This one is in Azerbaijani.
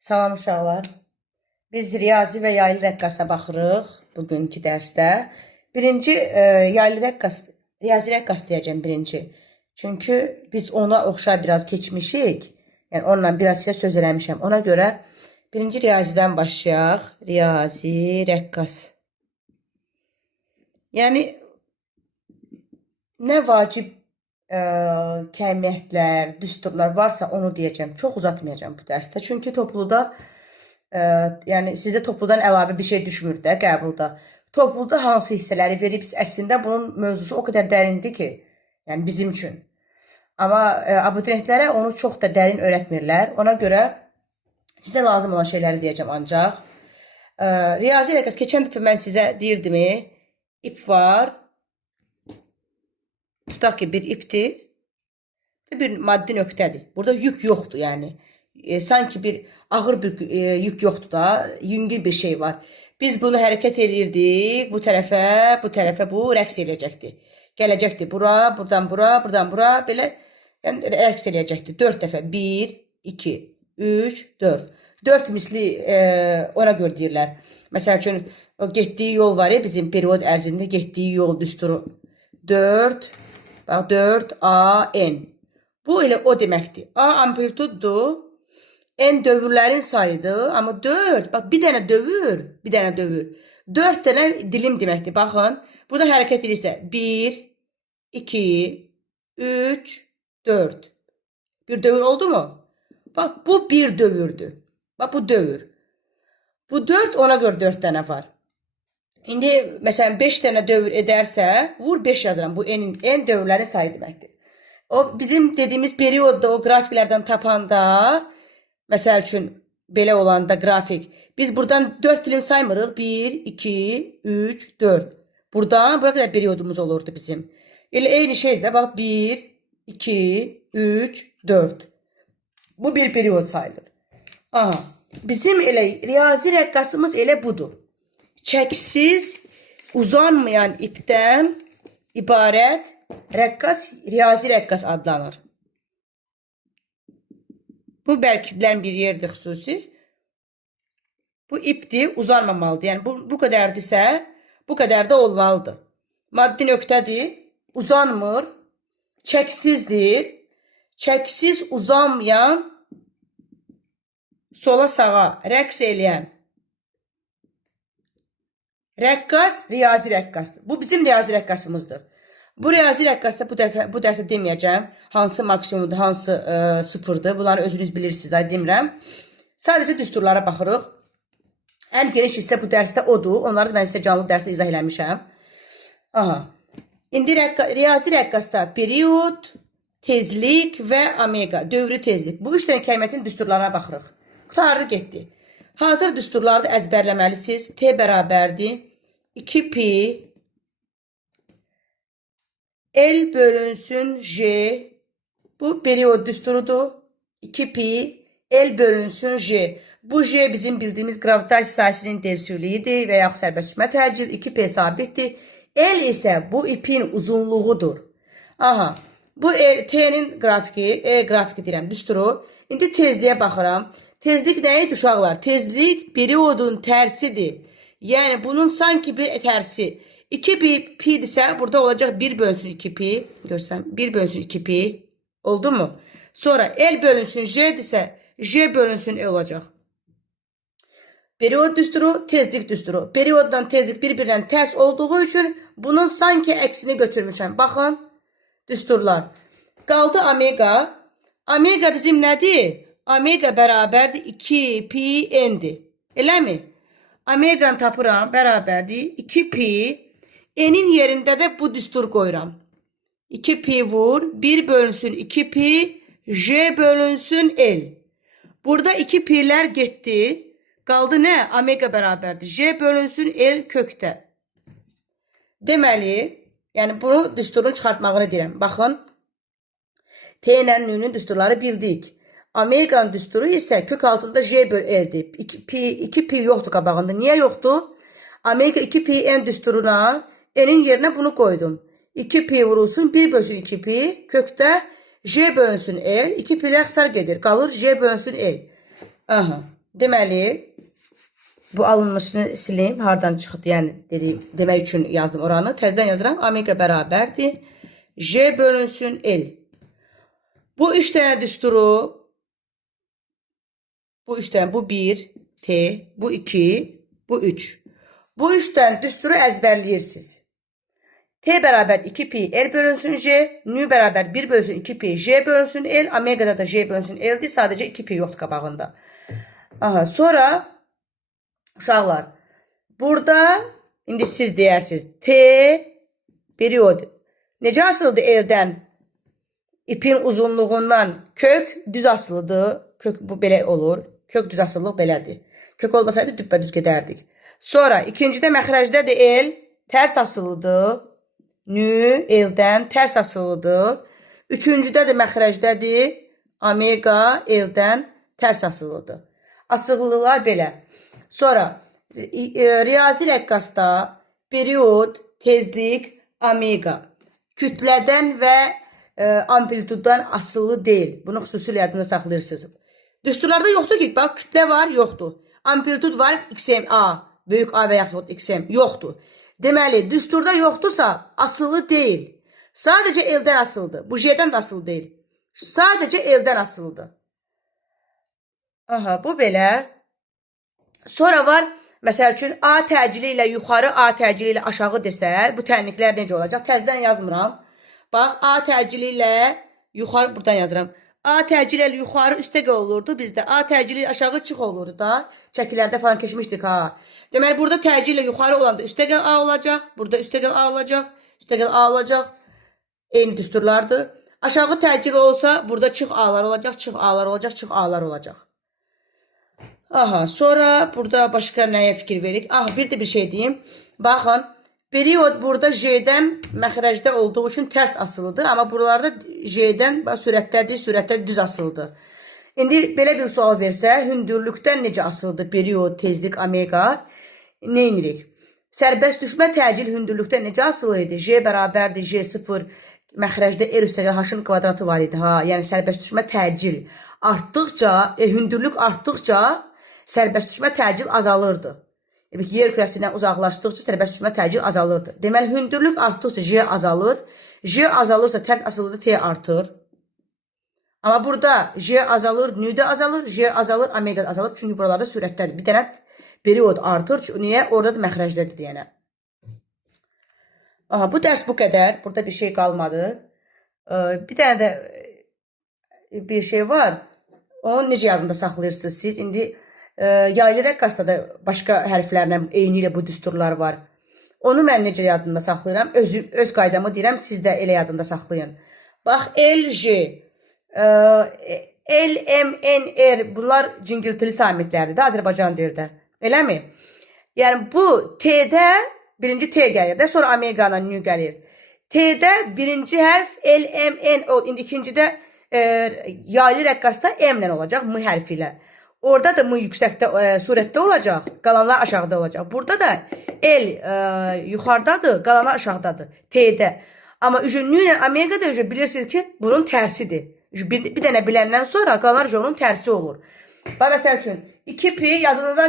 Salam uşaqlar. Biz riyazi və yaylı rəqqasa baxırıq bugünkü dərsdə. Birinci yaylı rəqqas, riyazi rəqqas deyəcəm birinci. Çünki biz ona oxşar biraz keçmişik. Yəni onunla biraz sizə söz eləmişəm. Ona görə birinci riyazidən başlayaq. Riyazi rəqqas. Yəni nə vacib kəmiyyətlər, düsturlar varsa onu deyəcəm. Çox uzatmayacağım bu dərsdə. Çünki topluda yəni sizə topludan əlavə bir şey düşmür də qəbulda. Topluda hansı hissələri verib əslində bunun mövzusu o qədər dərindir ki, yəni bizim üçün. Amma abituriyentlərə onu çox da dərin öyrətmirlər. Ona görə sizə lazım olan şeyləri deyəcəm ancaq. Riyazi rəqqas keçən dəfə mən sizə deyirdimi, ip var. Tutaq ki, bir ipdir və bir maddi nöqtədir. Burada yük yoxdur, yəni. Sanki bir ağır bir yük yoxdur da, yüngül bir şey var. Biz bunu hərəkət edirdik, bu tərəfə bu rəqs eləyəcəkdir. Gələcəkdir bura, buradan bura, buradan bura, belə yəni, rəqs eləyəcəkdir. 4 dəfə, 1, 2, 3, 4. 4 misli ona görə deyirlər. Məsəl üçün, o getdiyi yol var ya, bizim period ərzində getdiyi yol düsturu 4, bax 4, A, N. Bu elə o deməkdir. A amplituddur. N dövürlərin sayıdır. Amma 4, bax bir dənə dövür, bir dənə dövür. 4 dənə dilim deməkdir. Baxın, burada hərəkət edirsə 1, 2, 3, 4. Bir dövür oldu mu? Bax, bu bir dövürdür. Bax, bu dövür. Bu 4, ona görə 4 dənə var. İndi, məsələn, 5 dənə dövür edərsə, vur 5 yazıram. Bu N dövürlərin sayı deməkdir. O, bizim dediyimiz periyodda o qrafiklərdən tapanda, məsəl üçün, belə olanda qrafik, biz buradan 4 dilim saymırıq. 1, 2, 3, 4. Buradan, bura qədər periyodumuz olurdu bizim. Elə eyni şeydir də, bax, 1, 2, 3, 4. Bu bir periyod sayılır. Aha, bizim elə riyazi rəqqasımız elə budur. Çəksiz, uzanmayan ipdən ibarət rəqqas, riyazi rəqqas adlanır. Bu bərkidilən bir yerdir xüsusi. Bu ipdir, uzanmamalıdır. Yəni bu qədərdirsə, bu qədər də olmalıdır. Maddi nöqtədir, uzanmır, çəksizdir. Çəksiz, uzanmayan, sola sağa rəqs eləyən rəqqas riyazi rəqqasdır. Bu bizim riyazi rəqqasımızdır. Bu riyazi rəqqasda bu dərsdə deməyəcəm. Hansı maksimumdur, hansı sıfırdır. Bunları özünüz bilirsiniz, demirəm. Sadəcə düsturlara baxırıq. Ən geniş hissə bu dərsdə odur. Onları mən sizə canlı dərsdə izah eləmişəm. Aha. İndi riyazi rəqqasda period, tezlik və omega, dövrü tezlik. Bu 3 dənə kəlmətin düsturlarına baxırıq. Qutardı getdi. Hazır düsturları da əzbərləməlisiniz. T bərabərdir 2pi L bölünsün J. Bu periyod düsturudur. 2pi L bölünsün J. Bu J bizim bildiyimiz gravitasiya sahəsinin devsirliyidir və yaxud sərbəst düşmə təcil. 2P sabitdir. L isə bu ipin uzunluğudur. Aha. Bu T'nin qrafiki, qrafiki deyirəm, düsturu. İndi tezliyə baxıram. Tezlik nə idi uşaqlar? Tezlik periyodun tərsidir. Yəni bunun sanki bir tərsi. 2pi-dirsə burada olacaq 1 bölünsün 2pi. Görsəm 1 bölünsün 2pi. Oldu mu? Sonra L bölünsün J-dirsə J bölünsün E olacaq. Periyod düsturu, tezlik düsturu. Periyoddan tezlik bir-birindən tərs olduğu üçün bunun sanki əksini götürmüşəm. Baxın, düsturlar. Qaldı omega. Omega bizim nədir? Omega bərabərdir 2pi N'dir. Eləmi? Omeganı tapıram, bərabərdir 2pi. N'in yerində də bu düstur qoyuram. 2pi vur, 1 bölünsün 2pi, J bölünsün L. Burada 2pi'lər getdi. Qaldı nə? Omega bərabərdir. J bölünsün L kökdə. Deməli, yəni bunu düsturun çıxartmağını deyirəm. Baxın, T ilə N-nin düsturları bildik. Omeganın düsturu isə kök altında J böl L'dir. 2pi yoxdur qabağında. Niyə yoxdur? Omega 2pi N düsturuna N'in yerinə bunu qoydum. 2pi vurulsun, 1 bölünsün 2pi, kökdə J bölünsün L, 2pi'lər xəsar gedir. Qalır J bölünsün L. Aha. Deməli, bu alınmışını sileyim. Hardan çıxdı? Yəni demək üçün yazdım oranı. Təzədən yazıram. Omega bərabərdir. J bölünsün L. Bu 3 dənə düsturu, bu 3 dənə, bu 1, T, bu 2, bu 3. Bu 3 dənə düsturu əzbərləyirsiniz. T bərabər 2pi L bölünsün J, nü bərabər 1 bölünsün 2pi J bölünsün L, omegada da J bölünsün L'dir. Sadəcə 2pi yoxdur qabağında. Aha, sonra uşaqlar, burada indi siz deyirsiniz T periyod. Necə asılıdır L'dən? İpin uzunluğundan kök düz asılıdır. Kök bu belə olur. Kök düz asılılıq belədir. Kök olmasaydı düppədüz gedərdik. Sonra ikincidə məxrəcdədir L, tərs asılıdır. Nü L'dən tərs asılıdır. Üçüncüdə də məxrəcdədir. Omega L'dən tərs asılıdır. Asılılıqlar belə. Sonra riyazi rəqqasda periyod, tezlik, omega kütlədən və amplituddan asılı deyil. Bunu xüsusilə yadında saxlayırsınız. Düsturlarda yoxdur ki, bax kütlə var, yoxdur. Amplitud var, XMA, böyük A və yaxud XM yoxdur. Deməli, düsturda yoxdursa asılı deyil. Sadəcə L'dən asılıdır. Bu J'dən də asılı deyil. Sadəcə L'dən asılıdır. Aha, bu belə. Sonra var, məsəl üçün A təcili ilə yuxarı, A təcili ilə aşağı desə, bu tənliklər necə olacaq? Təzdən yazmıram. Bax, A təcili ilə yuxarı, buradan yazıram. A təcili ilə yuxarı üstəgə olurdu bizdə. A təcili ilə aşağı çıx olurdu da. Çəkilərdə falan keçmişdik ha. Deməli, burada təcili ilə yuxarı olanda üstəgəl A olacaq. Burada üstəgəl A olacaq. Üstəgəl A olacaq. Eyni düsturlardır. Aşağı təcili olsa, burada çıx A'lar olacaq, çıx A'lar olacaq, çıx A'lar olacaq. Aha, sonra burada başqa nəyə fikir veririk? Ah, bir də bir şey deyim. Baxın, periyod burada J'dən məxrəcdə olduğu üçün tərs asılıdır. Amma buralarda J'dən sürətdədir, sürətdə düz asılıdır. İndi belə bir sual versə, hündürlükdən necə asılıdır periyod, tezlik, omega? Nə edirik? Sərbəst düşmə təcil hündürlükdən necə asılı idi? J bərabərdir, J0, məxrəcdə R üstəgəl H-ın kvadratı var idi. Ha, yəni sərbəst düşmə təcil artdıqca, hündürlük artdıqca sərbəst düşmə təcil azalırdı. Yer kürəsindən uzaqlaşdıqca sərbəst düşmə təcil azalırdı. Deməli, hündürlük artdıqca J azalır. J azalırsa tərs asılıdır, T artır. Amma burada J azalır, nü də azalır, J azalır, omega da azalır. Çünki buralarda sürətdədir. Bir dənə periyod artır. Niyə? Orada da məxrəcdədir deyənə. Aha, bu dərs bu qədər. Burada bir şey qalmadı. Bir dənə də bir şey var. Onu necə yadında saxlayırsınız siz? İndi yaylı rəqqasda da başqa hərflərlə eyni ilə bu düsturlar var. Onu mən necə yadında saxlayıram? Öz qaydamı deyirəm, siz də elə yadında saxlayın. Bax, LJ, LMNR bunlar cingiltili samitlərdir də Azərbaycan dildə. Eləmi? Yəni bu T'də birinci T gəlir də, sonra omega ilə nü gəlir. T'də birinci hərf LMN, indi ikincidə yaylı rəqqasda M ilə olacaq, M hərfi ilə. Orada da M yüksəkdə, surətdə olacaq, qalanlar aşağıda olacaq. Burada da L yuxarıdadır, qalanlar aşağıdadır, T'də. Amma nü ilə omega da bilirsiniz ki, bunun tərsidir. Bir dənə biləndən sonra qalanlar onun tərsi olur. Məsəl üçün, 2pi yadınızdan